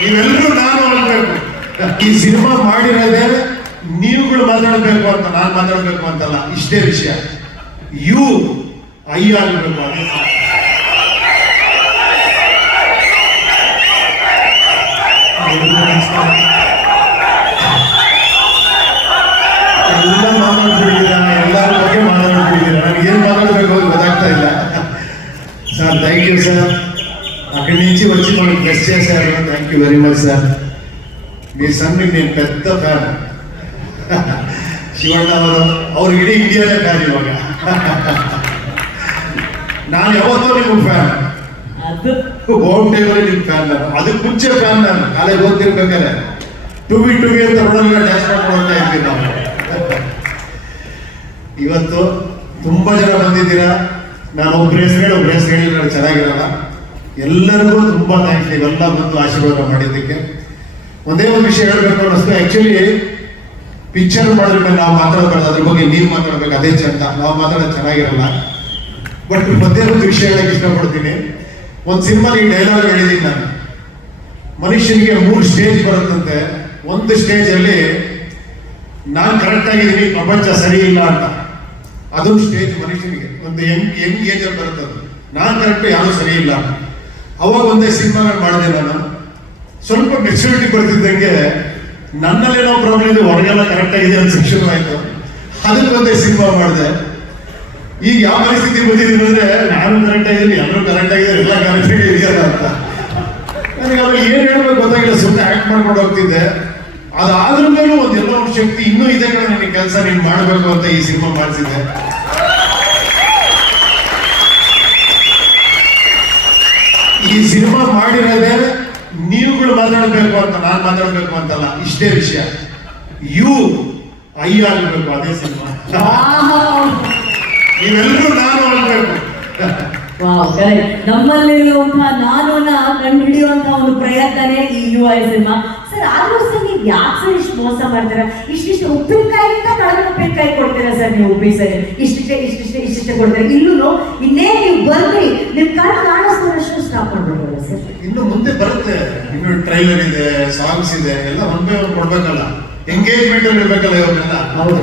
ನೀವೆಲ್ಲರೂ ನಾನು ಅನ್ಬೇಕು. ಈ ಸಿನಿಮಾ ಮಾಡಿರೋದೇ ನೀವುಗಳು ಮಾತಾಡಬೇಕು ಅಂತ, ನಾನು ಮಾತಾಡಬೇಕು ಅಂತಲ್ಲ, ಇಷ್ಟೇ ವಿಷಯ. ಯು, ಐ ಆಗಬೇಕು ಎಲ್ಲ ಮಾತಾಡ್ಬಿಟ್ಟಿದ್ದೀರಾ ಎಲ್ಲರ ಬಗ್ಗೆ ಮಾತಾಡ್ಬಿಟ್ಟಿದ್ದೀರಾ ನನಗೇನು ಮಾತಾಡಬೇಕು ಅಂತ ಗೊತ್ತಾಗ್ತಾ ಇಲ್ಲ. ಸರ್ ಥ್ಯಾಂಕ್ ಯು ಸರ್ అక్కడి నుంచి వచ్చి మనకు ప్రెస్ చేశారు thank you very much sir మీ సన్ని నేను పెద్ద ఫ్యాన్ ಶಿವಣ್ಣ ಅವರು ಅವ್ರು ಇಡೀ ಇಂಡಿಯಾನೇ ಫ್ಯಾನ್ ಇವಾಗ ನಾನು ಯಾವತ್ತೂ ನಿಮ್ಮ ಫ್ಯಾನ್ ಅದು ಹೋಮ್ ಟೈಮಲ್ಲಿ ನಿಮ್ಮ ಫ್ಯಾನ್ ನಾನು ಅದಕ್ಕೆ ಮುಂಚೆ ಫ್ಯಾನ್ ನಾನು college ಓದ್ತಿರ್ಬೇಕಾದ್ರೆ to B to be ಅಂತ ರೋಡಲ್ಲಿ ಡ್ಯಾನ್ಸ್ ಮಾಡ್ಕೊಂಡು ಹೋಗ್ತಾ ಇರ್ತೀವಿ ನಾವು ಇವತ್ತು ತುಂಬಾ ಜನ ಬಂದಿದ್ದೀರಾ ನಾನು ಒಬ್ರು ಹೆಸರು ಹೇಳಿ ಒಬ್ರು ಹೆಸರು ಹೇಳಿ ನನಗೆ ಚೆನ್ನಾಗಿರಲ್ಲ ಎಲ್ಲರಿಗೂ ತುಂಬಾ ಥ್ಯಾಂಕ್ಸ್ ನೀವೆಲ್ಲ ಬಂದು ಆಶೀರ್ವಾದ ಮಾಡಿದ್ದಕ್ಕೆ. ಒಂದೇ ಒಂದು ವಿಷಯ ಹೇಳಬೇಕು ಅನ್ನಿಸ್ತು. ಆಕ್ಚುಲಿ ಪಿಕ್ಚರ್ ಮೇಲೆ ನಾವು ಮಾತಾಡಬಾರ್ದು ಅದ್ರ ಬಗ್ಗೆ ನೀವು ಮಾತಾಡ್ಬೇಕು, ಅದೇ ಚಂದ. ನಾವು ಮಾತಾಡೋದು ಚೆನ್ನಾಗಿರಲ್ಲ. ಬಟ್ ಒಂದೇ ಒಂದು ವಿಷಯ ಹೇಳಕ್ಕೆ ಇಷ್ಟಪಡ್ತೀನಿ. ಒಂದು ಸಿನಿಮಾ ಈ ಡೈಲಾಗ್ ಹೇಳಿದ್ದೀನಿ ನಾನು. ಮನುಷ್ಯನಿಗೆ ಮೂರು ಸ್ಟೇಜ್ ಬರುತ್ತಂತೆ. ಒಂದು ಸ್ಟೇಜ್ ಅಲ್ಲಿ, ನಾನ್ ಕರೆಕ್ಟ್ ಆಗಿದ್ದೀನಿ, ಪ್ರಪಂಚ ಸರಿ ಇಲ್ಲ ಅಂತ. ಅದೊಂದು ಸ್ಟೇಜ್ ಮನುಷ್ಯನಿಗೆ. ಒಂದು ಯಂಗ್ ಯಂಗ್ ಏಜಲ್ಲಿ ಬರುತ್ತೆ ಅದು ನಾನ್ ಕರೆಕ್ಟ್ ಯಾರು ಸರಿ ಇಲ್ಲ ಅವಾಗ ಒಂದೇ ಸಿನಿಮಾಗಳು ಮಾಡಿದೆ ನಾನು. ಸ್ವಲ್ಪ ಮೆಚುರಿಟಿ ಬರ್ತಿದ್ದಂಗೆ ನನ್ನಲ್ಲೇನೋ ಪ್ರಾಬ್ಲಮ್ ಇದೆ, ಹೊರಗೆಲ್ಲ ಕರೆಕ್ಟ್ ಆಗಿದೆ ಅಂತ ಶಿಕ್ಷಣ ಆಯ್ತು. ಅದಕ್ಕೆ ಒಂದೇ ಸಿನಿಮಾ ಮಾಡಿದೆ. ಈಗ ಯಾವ ಪರಿಸ್ಥಿತಿ ಬಂದಿದ್ದೀನಿ ಅಂದ್ರೆ ನಾನು ಕರೆಕ್ಟ್ ಆಗಿದ್ದೀನಿ, ಎಲ್ಲರೂ ಕರೆಕ್ಟ್ ಆಗಿದ್ದಾರೆ, ಎಲ್ಲ ಕರೆಕ್ಟ್ ಆಗಿ ಇದೆಯಲ್ಲ ಅಂತ. ನನಗೆ ಅವಾಗ ಏನು ಹೇಳ್ಬೇಕು ಗೊತ್ತಾಗಿಲ್ಲ ಸುಮ್ಮನೆ ಆಕ್ಟ್ ಮಾಡ್ಕೊಂಡು ಹೋಗ್ತಿದ್ದೆ. ಅದಾದ್ರೂ ಒಂದು ಎಲ್ಲ ಶಕ್ತಿ ಇನ್ನೂ ಇದೆ ಕಡೆ ನನಗೆ ಕೆಲಸ ನೀನು ಮಾಡಬೇಕು ಅಂತ ಈ ಸಿನಿಮಾ ಮಾಡಿಸಿದ್ದೆ ಈ ಸಿನಿಮಾ ಮಾಡಿರೋದೇ ನೀವುಗಳು ಮಾತಾಡಬೇಕು ಅಂತ ನಾನು ಮಾತಾಡಬೇಕು ಅಂತಲ್ಲ ಇಷ್ಟೇ ವಿಷಯ. ಯು ಐ ಆಗಬೇಕು ಅದೇ ಸಿನಿಮಾ. ನೀವೆಲ್ಲರೂ ನಾನು ಆಗಬೇಕು. ನಮ್ಮಲ್ಲಿರುವಂತಹ ನಾನೂನ ಕಂಡು ಹಿಡಿಯುವಂತ ಒಂದು ಪ್ರಯತ್ನನೇ ಈ ಯು ಐ ಸಿನಿಮಾ. ಸರ್ ಆದ್ರೂ ಸರ್ ನೀವು ಯಾಕೆ ಸರ್ ಇಷ್ಟು ಮೋಸ ಮಾಡ್ತೀರಾ? ಇಷ್ಟಿಷ್ಟು ಉಪ್ಪಿನಕಾಯಿಂದ ಕಡಿಮೆ ಉಪ್ಪಿನಕಾಯಿ ಕೊಡ್ತೀರಾ ಸರ್ ನೀವು ಉಪ್ಪಿ ಸರ್? ಇಷ್ಟಿಷ್ಟೇ ಇಷ್ಟಿಷ್ಟೇ ಇಷ್ಟಿಷ್ಟೇ ಕೊಡ್ತೀರಾ? ಇಲ್ಲೂ ಇನ್ನೇ ನೀವು ಬರ್ರಿ ನಿಮ್ ಕಣ್ಣು ಕಾಣಿಸ್ಕೊಂಡಷ್ಟು ಸ್ಟಾಪ್ ಮಾಡ್ಬಿಡ್ಬೋದ ಸರ್ ಇನ್ನು ಮುಂದೆ ಬರುತ್ತೆ. ಇನ್ನು ಟ್ರೈಲರ್ ಇದೆ ಸಾಂಗ್ಸ್ ಇದೆ, ಎಲ್ಲ ಒನ್ ಬೈ ಒನ್ ಕೊಡ್ಬೇಕಲ್ಲ. ಎಂಗೇಜ್ಮೆಂಟ್ ಇರ್ಬೇಕಲ್ಲ ಇವ್ರನ್ನೆಲ್ಲ. ಹೌದು